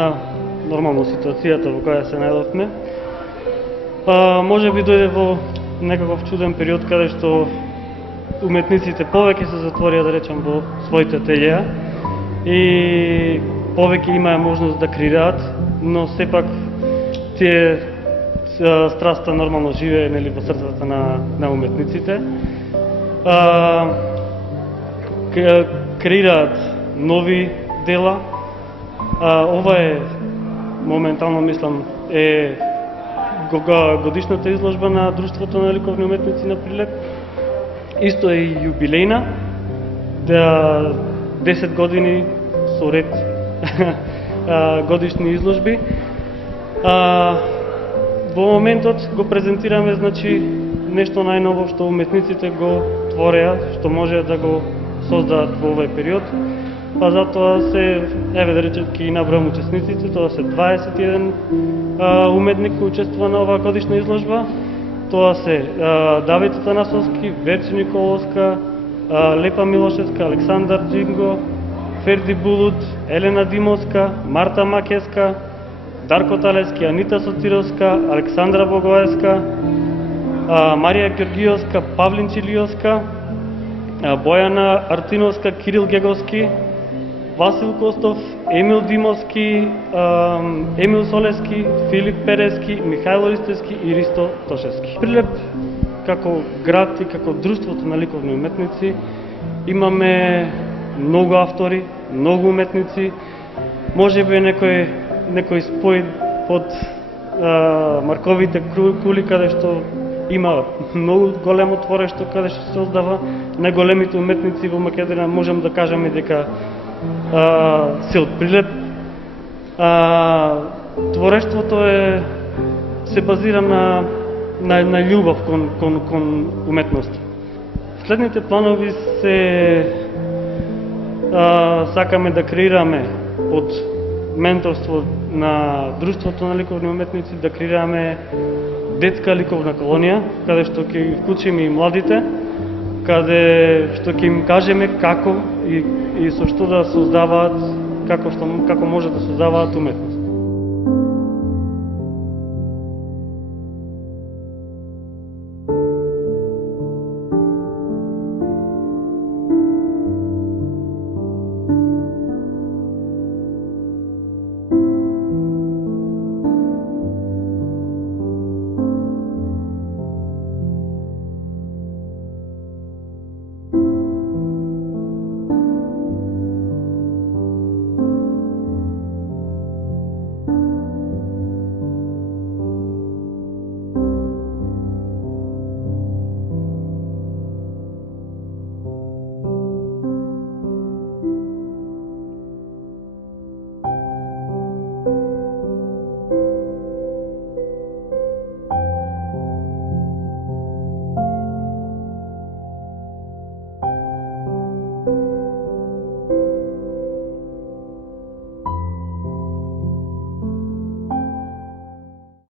призна нормално ситуацијата во која се најдовме. Може би дојде во некаков чуден период каде што уметниците повеќе се затворија, да речем, во своите ателиеа и повеќе имаа можност да креираат, но сепак тие страста нормално живее, нели, во срцата на уметниците. Креираат нови дела. Ова е моментално, мислам, е годишната изложба на Друштвото на ликовни уметници на Прилеп. Исто е и јубилејна, 10 години со ред годишни изложби. Во моментот го презентираме, значи, нешто најново што уметниците го твореа, што може да го создаат во овој период. Па затоа се, еве да речем, ќе ги набројам учесниците, тоа се 21 уметник кои учествува на оваа годишна изложба. Тоа се Давид Атанасовски, Верче Николовска, Лепа Милошевска, Александар Джинго, Ферди Булут, Елена Димовска, Марта Макеска, Дарко Талески, Анита Сотировска, Александра Богоевска, Марија Георгиевска, Павлин Чилиовска, Бојана Артиновска, Кирил Геговски, Васил Костов, Емил Димовски, Емил Солески, Филип Перески, Михајло Ристевски и Ристо Тошевски. Прилеп како град и како Друштвото на ликовни уметници имаме многу автори, многу уметници. Може би некој спој под Марковите кули, каде што има многу големо творешто, каде што се создава. Најголемите уметници во Македонија можем да кажеме дека се од Прилеп. Творештвото се базира на љубов кон уметноста. Следните планови се сакаме да креираме од менторство на Друштвото на ликовни уметници, да креираме детска ликовна колонија, каде што ќе вклучиме и младите, каде што ќе им кажеме како и со што да создаваат, како може да создаваат уметност.